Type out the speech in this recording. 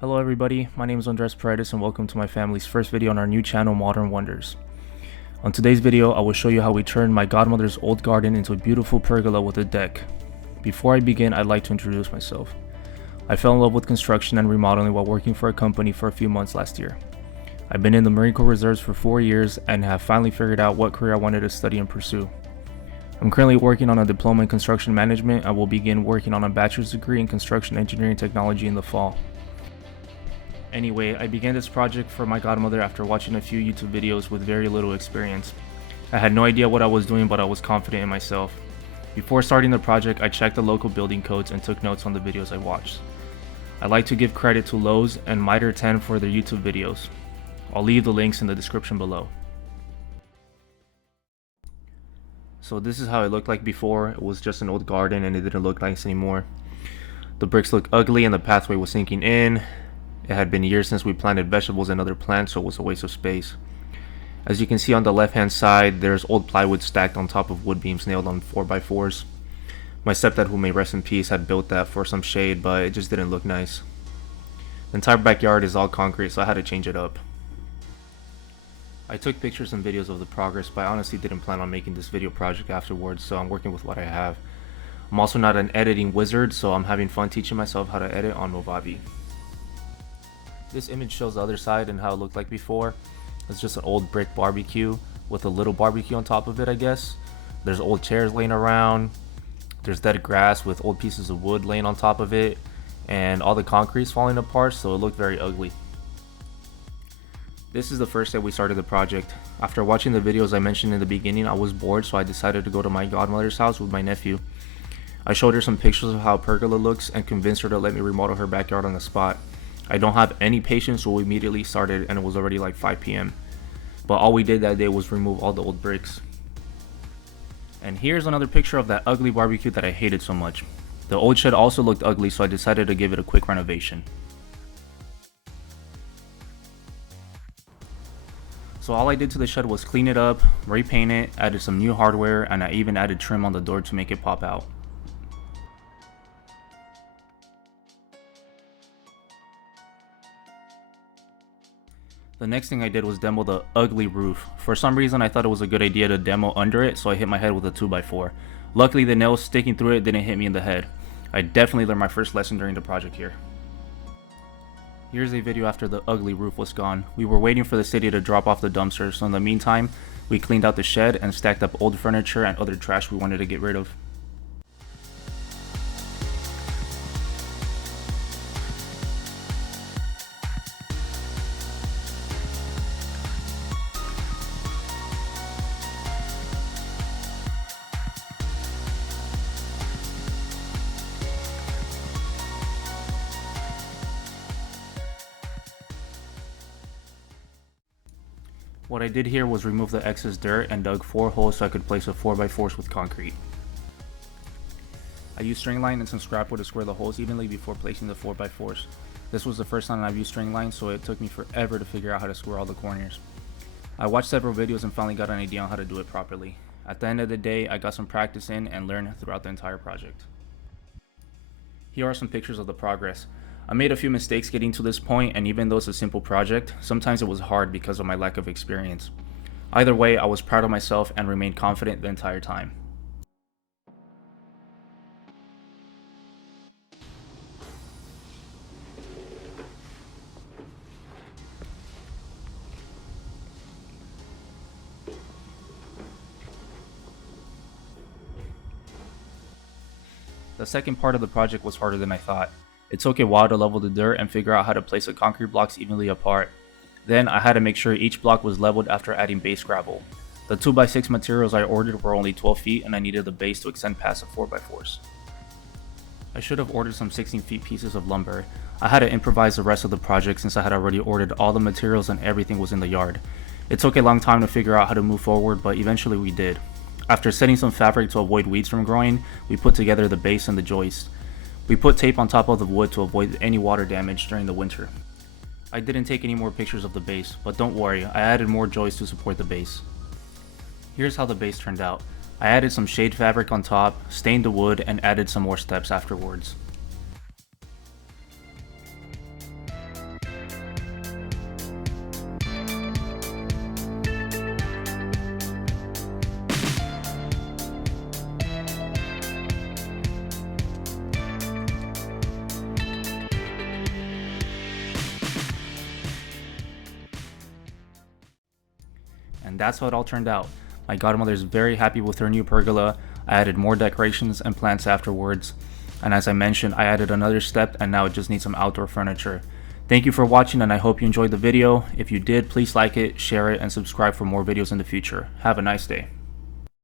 Hello everybody, my name is Andres Paredes and welcome to my family's first video on our new channel Modern Wonders. On today's video, I will show you how we turned my godmother's old garden into a beautiful pergola with a deck. Before I begin, I'd like to introduce myself. I fell in love with construction and remodeling while working for a company for a few months last year. I've been in the Marine Corps Reserves for 4 years and have finally figured out what career I wanted to study and pursue. I'm currently working on a diploma in construction management and will begin working on a bachelor's degree in construction engineering technology in the fall. Anyway, I began this project for my godmother after watching a few YouTube videos with very little experience. I had no idea what I was doing, but I was confident in myself. Before starting the project, I checked the local building codes and took notes on the videos I watched. I'd like to give credit to Lowe's and Mitre for their YouTube videos. I'll leave the links in the description below. So this is how it looked like before. It was just an old garden and it didn't look nice anymore. The bricks looked ugly and the pathway was sinking in. It had been years since we planted vegetables and other plants, so it was a waste of space. As you can see on the left hand side, there's old plywood stacked on top of wood beams nailed on 4x4s. My stepdad, who may rest in peace, had built that for some shade, but it just didn't look nice. The entire backyard is all concrete, so I had to change it up. I took pictures and videos of the progress, but I honestly didn't plan on making this video project afterwards, so I'm working with what I have. I'm also not an editing wizard, so I'm having fun teaching myself how to edit on Movavi. This image shows the other side and how it looked like before. It's just an old brick barbecue with a little barbecue on top of it, I guess. There's old chairs laying around. There's dead grass with old pieces of wood laying on top of it. And all the concrete's falling apart, so it looked very ugly. This is the first day we started the project. After watching the videos I mentioned in the beginning, I was bored, so I decided to go to my godmother's house with my nephew. I showed her some pictures of how a pergola looks and convinced her to let me remodel her backyard on the spot. I don't have any patience, so we immediately started and it was already like 5 p.m. But all we did that day was remove all the old bricks. And here's another picture of that ugly barbecue that I hated so much. The old shed also looked ugly, so I decided to give it a quick renovation. So all I did to the shed was clean it up, repaint it, added some new hardware, and I even added trim on the door to make it pop out. The next thing I did was demo the ugly roof. For some reason I thought it was a good idea to demo under it, so I hit my head with a 2x4. Luckily the nails sticking through it didn't hit me in the head. I definitely learned my first lesson during the project here. Here's a video after the ugly roof was gone. We were waiting for the city to drop off the dumpster, so in the meantime we cleaned out the shed and stacked up old furniture and other trash we wanted to get rid of. What I did here was remove the excess dirt and dug 4 holes so I could place a 4x4s with concrete. I used string line and some scrap wood to square the holes evenly before placing the 4x4s. This was the first time I've used string line, so it took me forever to figure out how to square all the corners. I watched several videos and finally got an idea on how to do it properly. At the end of the day, I got some practice in and learned throughout the entire project. Here are some pictures of the progress. I made a few mistakes getting to this point, and even though it's a simple project, sometimes it was hard because of my lack of experience. Either way, I was proud of myself and remained confident the entire time. The second part of the project was harder than I thought. It took a while to level the dirt and figure out how to place the concrete blocks evenly apart. Then I had to make sure each block was leveled after adding base gravel. The 2x6 materials I ordered were only 12 feet and I needed the base to extend past the 4x4s. I should have ordered some 16 feet pieces of lumber. I had to improvise the rest of the project since I had already ordered all the materials and everything was in the yard. It took a long time to figure out how to move forward, but eventually we did. After setting some fabric to avoid weeds from growing, we put together the base and the joist. We put tape on top of the wood to avoid any water damage during the winter. I didn't take any more pictures of the base, but don't worry, I added more joists to support the base. Here's how the base turned out. I added some shade fabric on top, stained the wood, and added some more steps afterwards. And that's how it all turned out. My godmother is very happy with her new pergola. I added more decorations and plants afterwards. And as I mentioned, I added another step and now it just needs some outdoor furniture. Thank you for watching and I hope you enjoyed the video. If you did, please like it, share it, and subscribe for more videos in the future. Have a nice day.